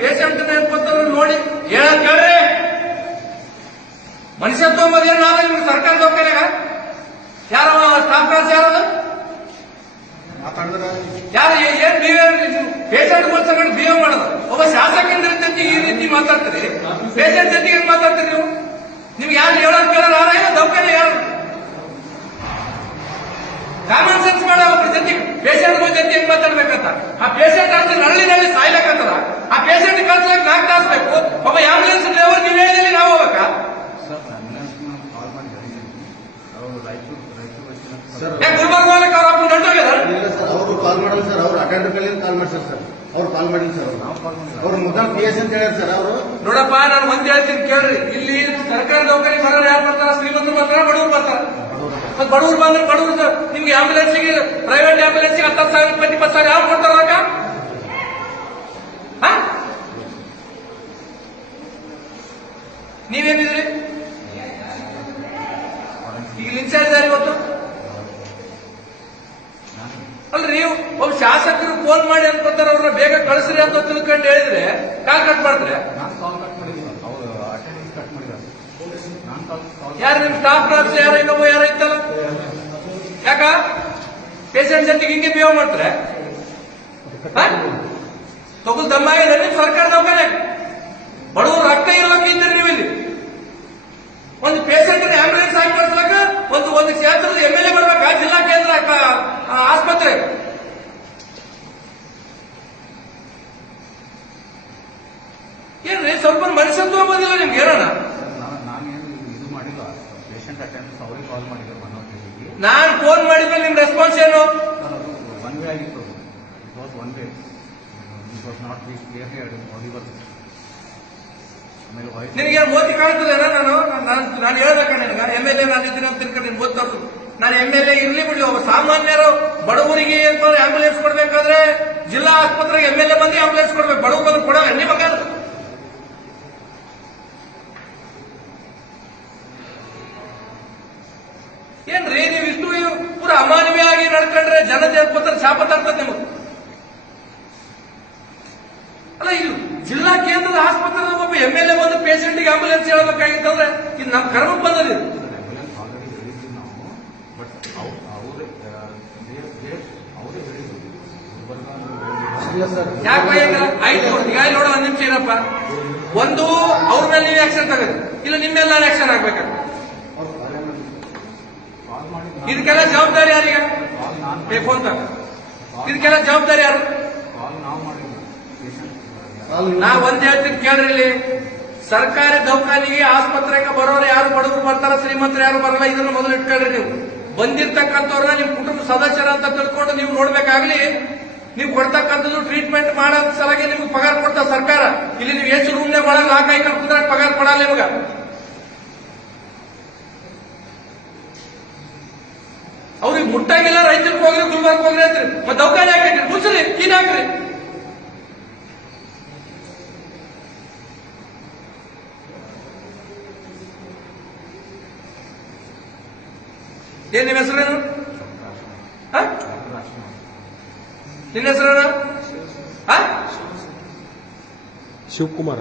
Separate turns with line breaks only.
Patient ಏನ್ಕೊತಾರ ನೋಡಿ ಹೇಳಕ್ ಕೇಳ್ರಿ ಮನುಷ್ಯತ್ವ ಎಂಬುದು ಏನು ನಾವ ಇವ್ರು ಸರ್ಕಾರ ಸೌಕರ್ಯ ಯಾರು ಸ್ಟಾಫ್ ನರ್ಸ್ ಯಾರದು ಯಾರು ಏನ್ ಬಿಹೇವ್ ಪೇಷಂಟ್ ಸಂಗಡ ಬಿಹೇವ್ ಮಾಡೋದು. ಒಬ್ಬ ಶಾಸಕಿಂದ ಜೊತೆಗೆ ಈ ರೀತಿ ಮಾತಾಡ್ತೀರಿ? ಪೇಷಂಟ್ ಜೊತೆಗೆ ಏನ್ ಮಾತಾಡ್ತೀರಿ ನೀವು? ನಿಮ್ಗೆ ಯಾರು ಹೇಳೋದ್ ಕೇಳೋ ಯಾರ ಏನೋ ದೌಕರ್ಯ ಯಾರು? ಕಾಮನ್ ಸೆನ್ಸ್ ಮಾಡೋ ಜೊತೆಗೆ ಪೇಷಂಟ್ ಜೊತೆ ಏನ್ ಮಾತಾಡ್ಬೇಕಂತ? ಆ ಪೇಷಂಟ್ ಅಂತ ನರಳಿ ಗುಲ್ಬರ್ಗ ಹೋಗ್ಲಿಕ್ಕೆ ಅವ್ರ
ಕಾಲ್ ಮಾಡಲ್ಲ ಸರ್ ಅವ್ರು ಅಟೆಂಡರ್ ಕೈಲಿ ಕಾಲ್ ಮಾಡ್ತಾರೆ ಸರ್. ಅವ್ರು ಕಾಲ್ ಮಾಡಿಲ್ಲ ಸರ್
ಕಾಲ್
ಅವ್ರು ಮುದ್ದಾಂ ಪಿ ಎಸ್ ಅಂತ ಹೇಳ್ಯಾರ ಸರ್ ಅವರು.
ನೋಡಪ್ಪ ನಾನು ಒಂದ್ ಹೇಳ್ತೀನಿ ಕೇಳ್ರಿ. ಇಲ್ಲಿ ಸರ್ಕಾರಿ ನೌಕರಿ ಬರೋರು ಯಾರು ಬರ್ತಾರ? ಶ್ರೀಮಂತರು ಬರ್ತಾರ? ಬಡವರು ಬರ್ತಾರ? ಬಡವರು. ಬಂದ್ರೆ ಬಡವರು ನಿಮ್ಗೆ ಆಂಬುಲೆನ್ಸ್ಗೆ ಪ್ರೈವೇಟ್ ಆಂಬುಲೆನ್ಸ್ಗೆ ಹತ್ತತ್ತು ಸಾವಿರ ಇಪ್ಪತ್ತು ಇಪ್ಪತ್ತು ಸಾವಿರ ಯಾರು ಕೊಡ್ತಾರ ರೊಕ್ಕ ಹಾ? ನೀವೇನಿದ್ರಿ ಈಗ ಇನ್ಚಾರ್ಜ್ ಯಾರು ಇವತ್ತು? ಅಲ್ರಿ ನೀವು ಒಬ್ಬ ಶಾಸಕರು ಫೋನ್ ಮಾಡಿ ಅನ್ಕೊತಾರ ಅವ್ರನ್ನ ಬೇಗ ಕಳಿಸ್ರಿ ಅಂತ ತಿಳ್ಕೊಂಡು ಹೇಳಿದ್ರೆ ಕಾಲ್ ಕಟ್
ಮಾಡಿದ್ರೆ
ಯಾರು ನಿಮ್ ಸ್ಟಾಫ್ ನರ್ಸ್ ಯಾರ ಇನ್ನೊಬ್ಬ ಯಾರ ಇತ್ತಲ್ಲ ಯಾಕ? ಪೇಷಂಟ್ ಜೊತೆಗೆ ಹಿಂಗೆ ಬಿಹೇವ್ ಮಾಡ್ತಾರೆ. ತಗೊಳ್ ದಮ್ಮಾಗಿದೆ ನಿಮ್ ಸರ್ಕಾರ ನೌಕರೇ ಬಡವರು ರೊಕ್ಕ ಇರೋಕೆ ಇದ್ದೀರಿ ನೀವು ಇಲ್ಲಿ ಒಂದು ಪೇಷಂಟ್ ಆಂಬುಲೆನ್ಸ್ ಹಾಕಿ ಕಳ್ಸಲಕ್ಕ ಒಂದು ಒಂದು ಕ್ಷೇತ್ರದ ಎಂ ಎಲ್ ಎ ಬರ್ಬೇಕಾ ಜಿಲ್ಲಾ ಕೇಂದ್ರ ಕ- ಆಸ್ಪತ್ರೆ ಏನ್ರಿ ಸ್ವಲ್ಪ ಮನಸ್ಸತ್ವ ಬಂದಿಲ್ಲ ನಿಮ್ಗೆ ಹೇಳೋಣ?
ನಾನು
ಫೋನ್ ಮಾಡಿದ್ಮೇಲೆ ನಿಮ್ ರೆಸ್ಪಾನ್ಸ್ ಏನು? ನಿನಗೆ ಓದಿ ಕಾಣ್ತದೆ ನಾನು? ನಾನು ಹೇಳ್ಬೇಕ ನಿನಗ? ಎಂ ಎಲ್ ಎ ನಾನು ಇದ್ದೀನಿ ಅಂತ ತಿಳ್ಕೊಂಡು ನಿಮ್ಗೆ ಓದ್ತಾ ನಾನು ಎಂ ಎಲ್ ಎ ಇರ್ಲಿ ಬಿಡಿ ಒಬ್ಬ ಸಾಮಾನ್ಯರು ಬಡವರಿಗೆ ಅಂತ ಆಂಬುಲೆನ್ಸ್ ಕೊಡ್ಬೇಕಾದ್ರೆ ಜಿಲ್ಲಾ ಆಸ್ಪತ್ರೆಗೆ ಎಂಎಲ್ಎ ಬಂದು ಆಂಬುಲೆನ್ಸ್ ಕೊಡಬೇಕು. ಬಡವ ಬಂದು ಕೊಡಲ್ಲ. ನಿಮಗ ಏನ್ರಿ ನೀವು ಇಷ್ಟು ಪೂರ ಅಮಾನವೀಯವಾಗಿ ನಡ್ಕೊಂಡ್ರೆ ಜನತೆ ಆಸ್ಪತ್ರೆ ಶಾಪ ತರ್ತದೆ ನಿಮಗೆ? ಅಲ್ಲ, ಇದು ಜಿಲ್ಲಾ ಕೇಂದ್ರದ ಆಸ್ಪತ್ರೆ ಒಬ್ಬ ಎಂಎಲ್ಎ ಬಂದು ಪೇಷಂಟ್ಗೆ ಆಂಬುಲೆನ್ಸ್ ಹೇಳಬೇಕಾಗಿತ್ತಂದ್ರೆ ಇದು ನಮ್ಮ ಕರ್ಮ ಬಂದದ ಇದು
ಆಂಬುಲೆನ್ಸ್ ಆಲ್ರೆಡಿ ಹೇಳಿದ್ವಿ ನಾವು ಬಟ್ ಅವರೇ ಅವರೇ ಹೇಳಿದ್ರು
ನೋಡೋ, ಒಂದ್ ನಿಮಿಷ ಏನಪ್ಪ ಒಂದು, ಅವ್ರ ಮೇಲೆ ನೀವು ಆಕ್ಷನ್ ತಗೋದು. ಇಲ್ಲ ನಿಮ್ಮ ಮೇಲೆ ನಾನು ಆಕ್ಷನ್
ಅವ್ರು
ಮಾಡಿ
ಇದಕ್ಕೆಲ್ಲ ಜವಾಬ್ದಾರಿ ಯಾರೀಗ? ಫೋನ್ ತಗ. ಇದಕ್ಕೆಲ್ಲ ಜವಾಬ್ದಾರಿ ಯಾರು? ನಾ ಒಂದ್ ಹೇಳ್ತೀನಿ, ಕೇಳ್ರಿ ಸರ್ಕಾರಿ ದವಾಖಾನಿಗೆ ಆಸ್ಪತ್ರೆಗೆ ಬರೋರು ಯಾರು ಬಡವರು ಬರ್ತಾರ, ಶ್ರೀಮಂತರು ಯಾರು ಬರಲ್ಲ, ಇದನ್ನು ಮೊದಲು ಇಟ್ಕೊಳ್ರಿ ನೀವು. ಬಂದಿರ್ತಕ್ಕಂಥವ್ರನ್ನ ನಿಮ್ ಕುಟುಂಬ ಸದಸ್ಯರ ಅಂತ ತಿಳ್ಕೊಂಡು ನೀವು ನೋಡ್ಬೇಕಾಗ್ಲಿ, ನೀವು ಕೊಡ್ತಕ್ಕಂಥದ್ದು ಟ್ರೀಟ್ಮೆಂಟ್ ಮಾಡೋ ಸಲಗೆ ನಿಮ್ಗೆ ಪಗಾರ ಕೊಡ್ತಾ ಸರ್ಕಾರ. ಇಲ್ಲಿ ನೀವು ಎಷ್ಟು ರೂಮ್ನೇ ಮಾಡಲ್ಲ ನಾಲ್ಕು ಐದು ಕುಂದ್ರೆ ಪಗಾರ ಕೊಡಲ್ಲ ನಿಮ್ಗ. ಅವ್ರಿಗೆ ಮುಟ್ಟಾಗಿಲ್ಲ ರೈತರಿಗೆ ಹೋಗ್ರಿ, ಗುಲ್ಬರ್ಗ ಹೋಗ್ರಿ ಅಂತ್ರಿ. ಮತ್ತೆ ದವಾಖಾನೆ ಹಾಕಿಟ್ರಿ ಮುಸ್ರಿ ಕೀನ್ ಹಾಕ್ರಿ. ಏನ್ ನಿಮ್ಮ ಹೆಸರೇನು? ನಿನ್ನ ಹೆಸರೇನು?
ಶಿವಕುಮಾರ